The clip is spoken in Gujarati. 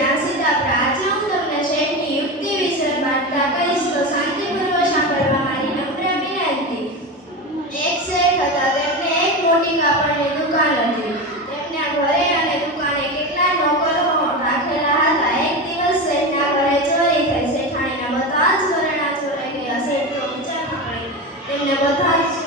આજે હું તમને શેઠની યુક્તિ વિશે વાર્તા કહીશ તો શાંતિપૂર્વક સાંભળવા મારી નમ્ર વિનંતી. એક શેઠ હતા. તેમને એક મોટી કાપડની દુકાન હતી. તેમના ઘરે અને દુકાને કેટલા નોકરો રાખેલા હતા. એક દિવસ શેઠના ઘરે ચોરી થઈ. શેઠાણીના બધા જ ઘરેણાં ચોરાઈ ગયા. શેઠ તો વિચારમાં પડી. તેમને બધા જ